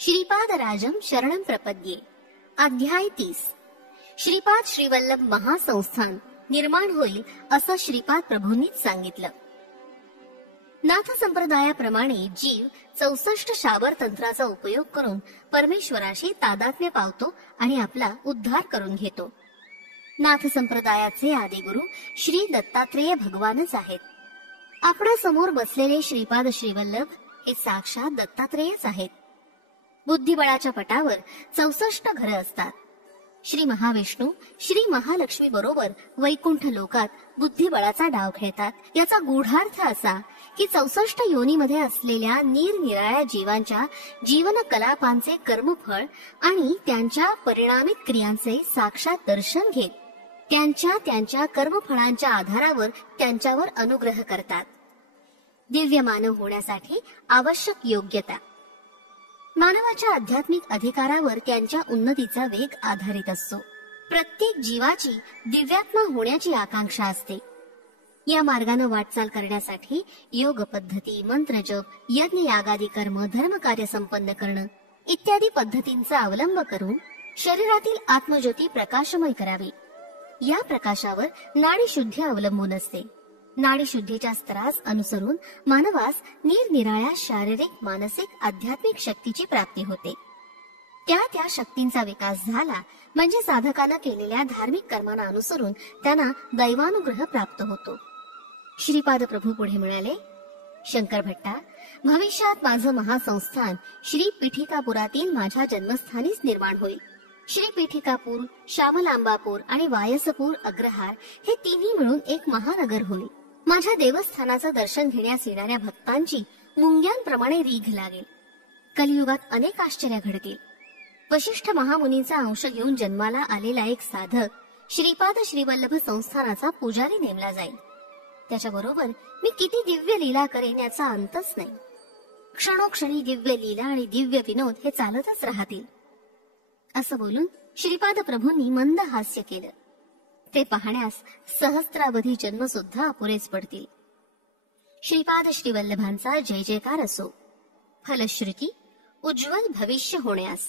श्रीपादराजं शरणं प्रपद्ये। अध्याय 30। श्रीपाद श्रीवल्लभ महासंस्थान निर्माण होईल असं श्रीपाद प्रभूंनीच सांगितलं। नाथ संप्रदायाप्रमाणे जीव 64 शाबर तंत्राचा उपयोग करून परमेश्वराशी तादात्म्य पावतो आणि आपला उद्धार करून घेतो। नाथ संप्रदायाचे आदिगुरु श्री दत्तात्रेय भगवानच आहेत। आपणा समोर बसलेले श्रीपाद श्रीवल्लभ हे साक्षात दत्तात्रेयच आहेत। बुद्धिबळाच्या पटावर 64 घरं असतात। श्री महाविष्णू श्री महालक्ष्मी बरोबर वैकुंठ लोकात बुद्धिबळाचा डाव खेळतात। याचा गूढार्थ असा की 64 योनीमध्ये असलेल्या निरनिराळ्या जीवांच्या जीवन कलापांचे कर्मफळ आणि त्यांच्या परिणामित क्रियांचे साक्षात दर्शन घेत त्यांच्या कर्मफळांच्या आधारावर त्यांच्यावर अनुग्रह करतात। दिव्य मानव होण्यासाठी आवश्यक योग्यता। मानवाच्या आध्यात्मिक अधिकारावर त्यांच्या उन्नतीचा वेग आधारित असतो। प्रत्येक जीवाची दिव्यात्मा होण्याची आकांक्षा असते। या मार्गाने वाटचाल करण्यासाठी योग पद्धती, मंत्र जप, यज्ञ यागादी कर्म, धर्मकार्य संपन्न करणं इत्यादी पद्धतींचा अवलंब करून शरीरातील आत्मज्योती प्रकाशमय करावी। या प्रकाशावर नाडीशुद्धी अवलंबून असते। नाडीशुद्धीच्या स्तरास अनुसरून मानवास निरनिराळ्या शारीरिक, मानसिक, आध्यात्मिक शक्तीची प्राप्ती होते। त्या शक्तींचा विकास झाला म्हणजे साधकानं केलेल्या धार्मिक कर्मांना अनुसरून त्यांना दैवानुग्रह प्राप्त होतो। श्रीपाद प्रभू पुढे म्हणाले, शंकर भट्टा, भविष्यात माझं महासंस्थान श्री पीठिकापुरातील माझ्या जन्मस्थानीच निर्माण होईल। श्री पीठिकापूर, शावलांबापूर आणि वायसपूर अग्रहार हे तिन्ही मिळून एक महानगर होईल। माझ्या देवस्थानाचं दर्शन घेण्यास येणाऱ्या भक्तांची मुंग्यांप्रमाणे रीघ लागेल। कलियुगात अनेक आश्चर्य घडतील। वशिष्ठ महामुनीचा अंश घेऊन जन्माला आलेला एक साधक श्रीपाद श्रीवल्लभ संस्थानाचा पुजारी नेमला जाईल। त्याच्याबरोबर मी किती दिव्य लीला करेन याचा अंतच नाही। क्षणोक्षणी दिव्य लीला आणि दिव्य विनोद हे चालतच राहतील। असं बोलून श्रीपाद प्रभूंनी मंद हास्य केलं। ते पाहण्यास सहस्त्रावधी जन्म सुद्धा अपुरेच पडतील। श्रीपाद श्रीवल्लभांचा जय जयकार असो। फलश्रुती उज्ज्वल भविष्य होण्यास।